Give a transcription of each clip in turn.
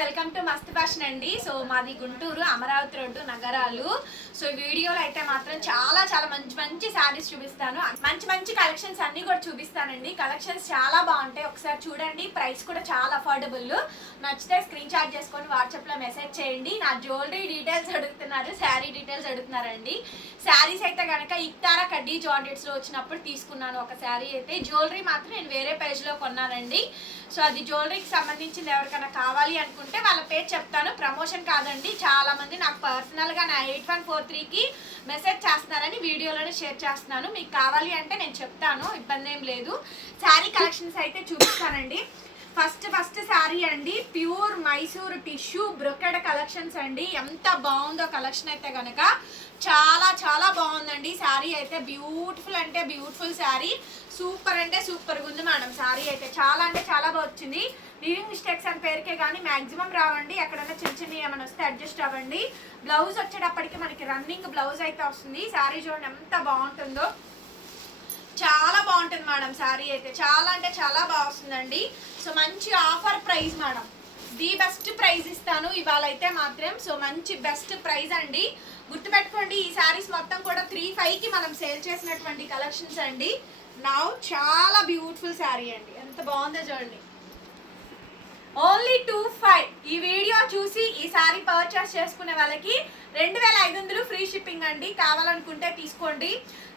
Welcome to Mast fashion అండి. So మాది Guntur Amaravati road Nagaralu. So వీడియోలో అయితే మాత్రం చాలా చాలా మంచి మంచి శారీస్ చూపిస్తాను. మంచి మంచి కలెక్షన్స్ అన్ని కూడా చూపిస్తానండి. కలెక్షన్స్ చాలా బాగుంటాయి. ఒకసారి చూడండి. ప్రైస్ కూడా చాలా అఫోర్డబుల్ నచ్చితే స్క్రీన్ షాట్ చేసుకొని వాట్సాప్లో మెసేజ్ చేయండి. నా జ్యువెలరీ డీటెయిల్స్ అడుగుతున్నారు. శారీ డీటెయిల్స్ అడుగుతున్నారండి. శారీస్ అయితే కనుక ఇక్తారా కడ్డీ జార్డెట్స్లో వచ్చినప్పుడు తీసుకున్నాను ఒక శారీ అయితే. జ్యువెలరీ మాత్రం నేను వేరే పేజ్లో కొన్నానండి. సో అది జ్యువెలరీకి సంబంధించింది ఎవరికైనా కావాలి అనుకుంటే వాళ్ళ పేరు చెప్తాను. ప్రమోషన్ కాదండి. చాలా మంది నాకు పర్సనల్గా నా ఎయిట్ వన్ ఫోర్ త్రీకి మెసేజ్ చేస్తున్నారని వీడియోలోనే షేర్ చేస్తున్నాను. మీకు కావాలి అంటే నేను చెప్తాను. ఇబ్బంది ఏం లేదు. శారీ కలెక్షన్స్ అయితే చూపిస్తానండి. ఫస్ట్ ఫస్ట్ శారీ అండి. Pure Mysore tissue brocade collections అండి. ఎంత బాగుందో కలెక్షన్ అయితే కనుక చాలా చాలా బాగుందండి. శారీ అయితే బ్యూటిఫుల్ అంటే బ్యూటిఫుల్ శారీ. సూపర్ అంటే సూపర్ ఉంది మేడం శారీ అయితే. చాలా అంటే చాలా బాగా వచ్చింది. లీవింగ్ మిస్టేక్స్ అని పేరుకే కానీ మ్యాక్సిమం రావండి. ఎక్కడైనా చిన్న చిన్న ఏమైనా వస్తే అడ్జస్ట్ అవ్వండి. బ్లౌజ్ వచ్చేటప్పటికి మనకి రన్నింగ్ బ్లౌజ్ అయితే వస్తుంది. శారీ చూడండి ఎంత బాగుంటుందో. చాలా బాగుంటుంది మేడం శారీ అయితే. చాలా అంటే చాలా బాగా వస్తుందండి. సో మంచి offer price madam. The best price ఇస్తాను. ఇవాళ అయితే మాత్రం సో మంచి బెస్ట్ ప్రైస్ అండి. గుర్తుపెట్టుకోండి ఈ శారీస్ మొత్తం కూడా త్రీ ఫైవ్కి మనం సేల్ చేసినటువంటి కలెక్షన్స్ అండి. నౌ చాలా బ్యూటిఫుల్ శారీ అండి. ఎంత బాగుందో చూడండి. Only two five. ఈ వీడియో చూసి ఈ సారీ పర్చేస్ చేసుకునే వాళ్ళకి రెండు వేల ఐదు వందలు ఫ్రీ షిప్పింగ్ అండి. కావాలనుకుంటే తీసుకోండి.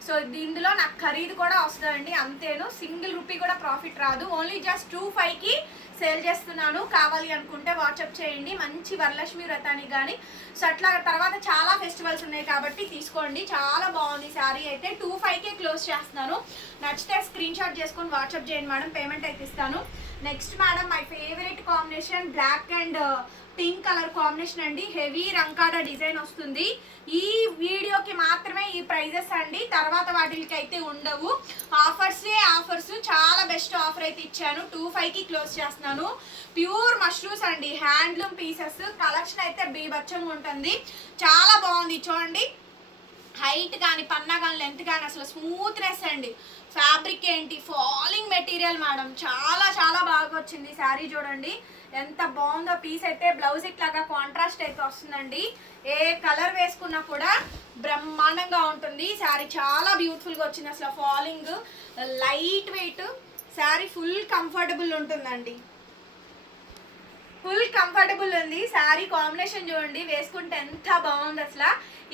సో ఇందులో నాకు ఖరీదు కూడా వస్తుందండి. అంతేను. సింగిల్ రూపీ కూడా ప్రాఫిట్ రాదు. ఓన్లీ జస్ట్ టూ ఫైవ్కి సేల్ చేస్తున్నాను. కావాలి అనుకుంటే వాట్సాప్ చేయండి. మంచి వరలక్ష్మి వ్రతానికి కానీ సో అట్లా తర్వాత చాలా ఫెస్టివల్స్ ఉన్నాయి కాబట్టి తీసుకోండి. చాలా బాగుంది శారీ అయితే. టూ ఫైవ్కే క్లోజ్ చేస్తున్నాను. నచ్చితే స్క్రీన్ షాట్ చేసుకొని వాట్సాప్ చేయండి మేడం. పేమెంట్ అయితే ఇస్తాను. Next madam my favourite combination black and pink colour combination అండి. హెవీ రంకాడ డిజైన్ వస్తుంది. ఈ వీడియోకి మాత్రమే ఈ ప్రైజెస్ అండి. తర్వాత వాటికి అయితే ఉండవు. ఆఫర్సే ఆఫర్స్. చాలా బెస్ట్ ఆఫర్ అయితే ఇచ్చాను. టూ కి క్లోజ్ చేస్తున్నాను. ప్యూర్ మష్రూమ్స్ అండి. Handloom pieces. కలెక్షన్ అయితే బీభత్సంగా ఉంటుంది. చాలా బాగుంది. చూడండి. హైట్ కానీ పన్నా కానీ లెంత్ కానీ అసలు స్మూత్నెస్ అండి. ఫ్యాబ్రిక్ ఏంటి? Falling material madam. చాలా చాలా బాగా వచ్చింది శారీ చూడండి. ఎంత బాగుందో పీస్ అయితే బ్లౌజ్ ఇట్లాగా కాంట్రాస్ట్ అయితే వస్తుందండి. ఏ కలర్ వేసుకున్నా కూడా బ్రహ్మాండంగా ఉంటుంది. శారీ చాలా బ్యూటిఫుల్గా వచ్చింది అసలు falling light weight saree full comfortable ఉంటుందండి. ఫుల్ కంఫర్టబుల్ ఉంది. శారీ కాంబినేషన్ చూడండి. వేసుకుంటే ఎంత బాగుంది అసలు.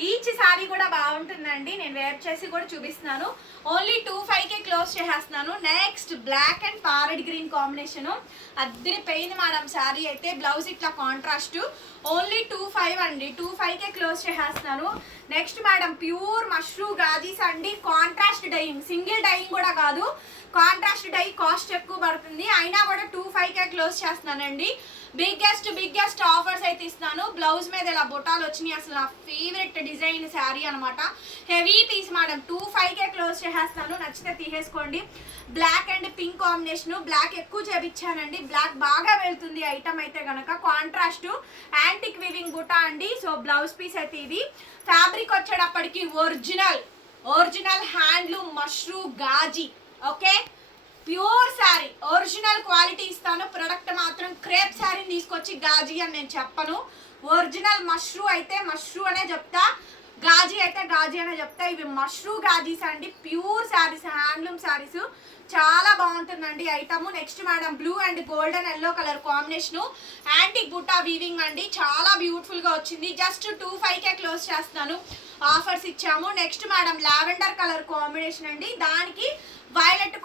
ఈచ్ శారీ కూడా బాగుంటుందండి. నేను వేర్ చేసి కూడా చూపిస్తున్నాను. ఓన్లీ టూ కే క్లోజ్ చేసేస్తున్నాను. Next black and parrot green combination అద్దరిపోయింది మేడం శారీ అయితే బ్లౌజ్ ఇట్లా కాంట్రాస్ట్ ఓన్లీ టూ ఫైవ్ అండి. టూ కే క్లోజ్ చేసేస్తున్నాను. Next madam pure mashru gajis అండి. కాంట్రాస్ట్ డైయింగ్ సింగిల్ డైయింగ్ కూడా కాదు. కాంట్రాస్ట్ డై కాస్ట్ ఎక్కువ పడుతుంది. అయినా కూడా టూ కే క్లోజ్ చేస్తున్నానండి. బిగ్గెస్ట్ బిగ్గెస్ట్ ఆఫర్స్ అయితే ఇస్తాను బ్లౌజ్ మీద ఇలా బొటాలు వచ్చినాయి. అసలు నా ఫేవరెట్ డిజైన్ శారీ అనమాట హెవీ పీస్ మేడం టూ ఫైవ్కే క్లోజ్ చేసేస్తాను. నచ్చితే తీసేసుకోండి. Black and pink combination black ఎక్కువ చేపించానండి. బ్లాక్ బాగా వెళ్తుంది. ఐటమ్ అయితే కనుక కాంట్రాస్ట్ యాంటిక్ వివింగ్ బుటా అండి. సో బ్లౌజ్ పీస్ అయితే ఇది ఫ్యాబ్రిక్ వచ్చేటప్పటికి original original handloom mashru gaji. Okay pure saree original quality ఇస్తాను. ప్రొడక్ట్ మాత్రం క్రేప్ శారీని తీసుకొచ్చి గాజీ అని నేను చెప్పను. ఒరిజినల్ మష్రూ అయితే మష్రూ అనే చెప్తా. గాజీ అయితే గాజీ అనే చెప్తా. ఇవి మష్రూ గాజీస్ అండి. Pure sarees handloom sarees. చాలా బాగుంటుందండి item next madam blue and golden yellow colour combination antique butta weaving అండి. చాలా బ్యూటిఫుల్గా వచ్చింది. జస్ట్ టూ కే క్లోజ్ చేస్తాను ఆఫర్స్ ఇచ్చాము. Next madam lavender colour combination అండి. దానికి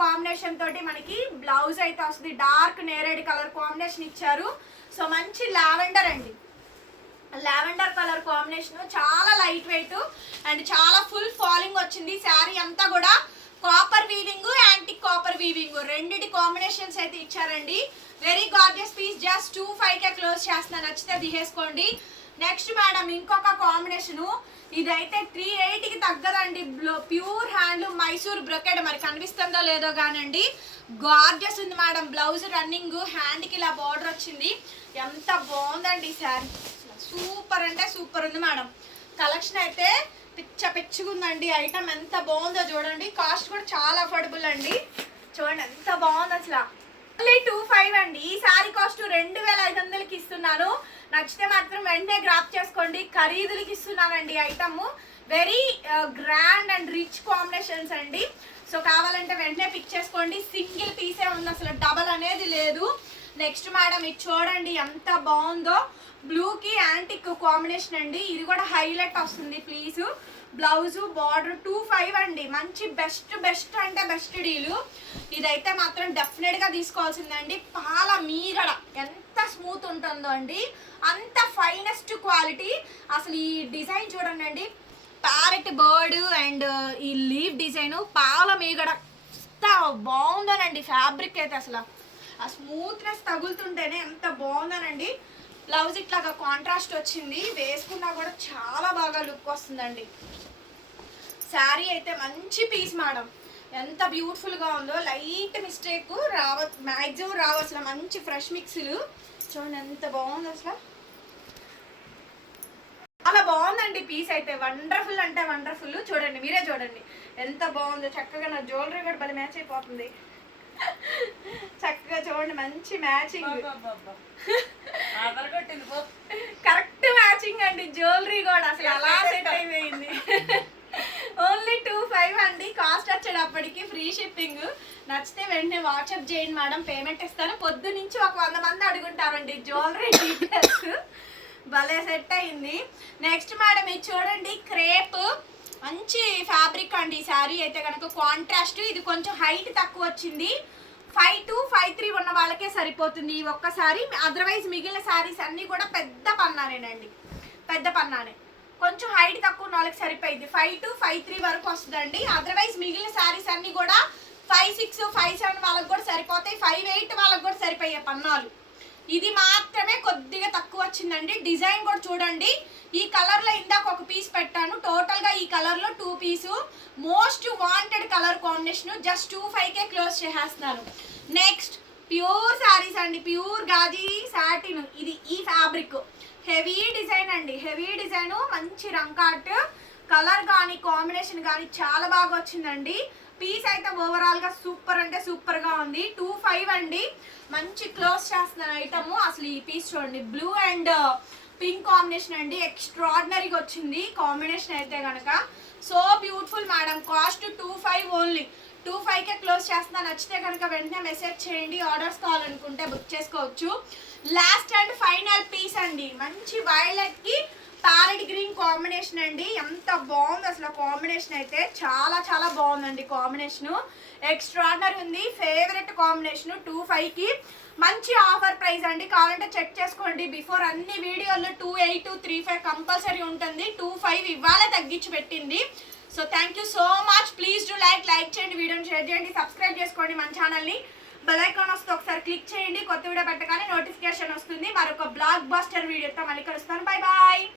కాంబినేషన్ తోటి మనకి బ్లౌజ్ అయితే వస్తుంది. డార్క్ నేరేడ్ కలర్ కాంబినేషన్ ఇచ్చారు. సో మంచి లావెండర్ అండి. లావెండర్ కలర్ కాంబినేషన్ చాలా లైట్ వెయిట్ అండ్ చాలా ఫుల్ ఫాలింగ్ వచ్చింది. శారీ అంతా కూడా copper weaving antique copper weaving రెండిటి కాంబినేషన్స్ అయితే ఇచ్చారండి. Very gorgeous piece just two K close చేస్తున్నా. నచ్చితే తీసేసుకోండి. నెక్స్ట్ మేడం ఇంకొక కాంబినేషన్ ఇదైతే త్రీ ఎయిట్కి తగ్గదండి. ప్యూర్ హ్యాండ్ మైసూర్ బ్రొకెడ్ మరి కనిపిస్తుందో లేదో కానండి. గార్జియస్ ఉంది మేడం బ్లౌజ్ రన్నింగ్ హ్యాండ్కి ఇలా బార్డర్ వచ్చింది. ఎంత బాగుందండి ఈ శారీ సూపర్ అంటే సూపర్ ఉంది మేడం కలెక్షన్ అయితే పిచ్చ పిచ్చుకుందండి ఐటమ్ ఎంత బాగుందో చూడండి. కాస్ట్ కూడా చాలా అఫోర్డబుల్ అండి. చూడండి ఎంత బాగుంది అసలు. ఓన్లీ టూ ఫైవ్ అండి. ఈ శారీ కాస్ట్ రెండు వేల ఐదు వందలకి ఇస్తున్నాను నచ్చితే మాత్రం వెంటనే గ్రాప్ చేసుకోండి. ఖరీదులకి ఇస్తున్నానండి item very grand and rich combinations అండి. సో కావాలంటే వెంటనే పిక్ చేసుకోండి. సింగిల్ పీసే ఉంది అసలు డబల్ అనేది లేదు. నెక్స్ట్ మేడం ఇది చూడండి ఎంత బాగుందో. బ్లూకి యాంటిక్ కాంబినేషన్ అండి. ఇది కూడా హైలైట్ వస్తుంది please blouse border two five అండి. మంచి బెస్ట్ బెస్ట్ అంటే బెస్ట్ డీలు. ఇదైతే మాత్రం డెఫినెట్గా తీసుకోవాల్సిందండి. పాల మీగడ ఎంత స్మూత్ ఉంటుందో అండి. అంత ఫైనెస్ట్ క్వాలిటీ అసలు ఈ డిజైన్ చూడండి అండి. ప్యారెట్ బర్డ్ అండ్ ఈ లీవ్ డిజైన్ పాల మీగడ ఎంత బాగుందోనండి. ఫ్యాబ్రిక్ అయితే అసలు. ఆ స్మూత్నెస్ తగులుతుంటేనే ఎంత బాగుందోనండి. బ్లౌజ్ ఇట్లాగా కాంట్రాస్ట్ వచ్చింది. వేసుకున్నా కూడా చాలా బాగా లుక్ వస్తుందండి. శారీ అయితే మంచి పీస్ మేడం ఎంత బ్యూటిఫుల్గా ఉందో లైట్ మిస్టేక్ రావ మ్యాక్సిమం రావు అసలు. మంచి ఫ్రెష్ మిక్స్లు చూడండి ఎంత బాగుంది అసలు. అలా బాగుందండి పీస్ అయితే. వండర్ఫుల్ అంటే వండర్ఫుల్ చూడండి మీరే చూడండి. ఎంత బాగుందో. చక్కగా నా జ్యువెలరీ కూడా భలే మ్యాచ్ అయిపోతుంది. చక్కగా చూడండి మంచి మ్యాచింగ్ కరెక్ట్ మ్యాచింగ్ అండి జ్యువెలరీ కూడా. అసలు అలా సెట్ అయిపోయింది. ఓన్లీ టూ ఫైవ్ అండి. కాస్ట్ వచ్చేటప్పటికి ఫ్రీ షిప్పింగ్ నచ్చితే వెంటనే వాట్సాప్ చేయండి మేడం పేమెంట్ ఇస్తాను. పొద్దు నుంచి ఒక వంద మంది అడుగుంటారండి జ్యువెలరీ డీటెయిల్స్ భలే సెట్ అయింది. నెక్స్ట్ మేడం ఇది చూడండి క్రేప్ మంచి ఫ్యాబ్రిక్ అండి ఈ శారీ అయితే కనుక కాంట్రాస్ట్ ఇది కొంచెం హైట్ తక్కువ వచ్చింది. ఫైవ్ టు ఫైవ్ త్రీ ఉన్న వాళ్ళకే సరిపోతుంది ఈ ఒక్కసారి అదర్వైజ్ మిగిలిన శారీస్ అన్నీ కూడా పెద్ద పన్నానేనండి. పెద్ద పన్నానే. కొంచెం హైట్ తక్కువ ఉన్న వాళ్ళకి సరిపోయింది. ఫైవ్ టు ఫైవ్ త్రీ వరకు వస్తుందండి. అదర్వైజ్ మిగిలిన శారీస్ అన్నీ కూడా ఫైవ్ సిక్స్ ఫైవ్ సెవెన్ వాళ్ళకి కూడా సరిపోతాయి. ఫైవ్ ఎయిట్ వాళ్ళకి కూడా సరిపోయే పన్నాలు. ఇది మాత్రమే కొద్దిగా తక్కువ వచ్చిందండి. డిజైన్ కూడా చూడండి. ఈ కలర్లో ఇందాక ఒక పీస్ పెట్టాను. టోటల్గా ఈ కలర్లో two piece most wanted colour combination just two five K close చేసేస్తున్నాను నెక్స్ట్ ప్యూర్ శారీస్ అండి. ప్యూర్ గాజీ సాటిన్ ఇది ఈ ఫ్యాబ్రిక్ హెవీ డిజైన్ అండి. హెవీ డిజైన్ మంచి రంకాట్ కలర్ కానీ కాంబినేషన్ కానీ చాలా బాగా వచ్చిందండి. పీస్ అయితే ఓవరాల్గా సూపర్ అంటే సూపర్గా ఉంది. టూ ఫైవ్ అండి. మంచి క్లోజ్ చేస్తున్నాను ఐటమ్ అసలు ఈ పీస్ చూడండి. బ్లూ అండ్ పింక్ కాంబినేషన్ అండి. ఎక్స్ట్రాడినరీగా వచ్చింది. కాంబినేషన్ అయితే కనుక so beautiful madam. Cost two five only. Two K close చేస్తున్నా. నచ్చితే కనుక వెంటనే మెసేజ్ చేయండి. ఆర్డర్స్ కావాలనుకుంటే బుక్ చేసుకోవచ్చు. లాస్ట్ అండ్ ఫైనల్ పీస్ అండి. మంచి వైలెట్కి ప్యారెట్ గ్రీన్ కాంబినేషన్ అండి. ఎంత బాగుంది అసలు కాంబినేషన్ అయితే. చాలా చాలా బాగుందండి కాంబినేషన్. ఎక్స్ట్రాడనరీ ఉంది. Favourite combination two K. మంచి ఆఫర్ ప్రైస్ అండి. కావాలంటే చెక్ చేసుకోండి. బిఫోర్ అన్ని వీడియోల్లో two eight three five compulsory ఉంటుంది. టూ ఫైవ్ ఇవాళ తగ్గించి పెట్టింది. So thank you so much please do like like చేయండి వీడియోని షేర్ చేయండి సబ్స్క్రైబ్ చేసుకోండి మన ఛానల్ని బెల్ ఐకాన్ వస్తే ఒకసారి క్లిక్ చేయండి. కొత్త వీడియో పెట్టగానే నోటిఫికేషన్ వస్తుంది. మరొక బ్లాక్ బస్టర్ వీడియోతో మళ్ళీ కలుస్తాను. Bye bye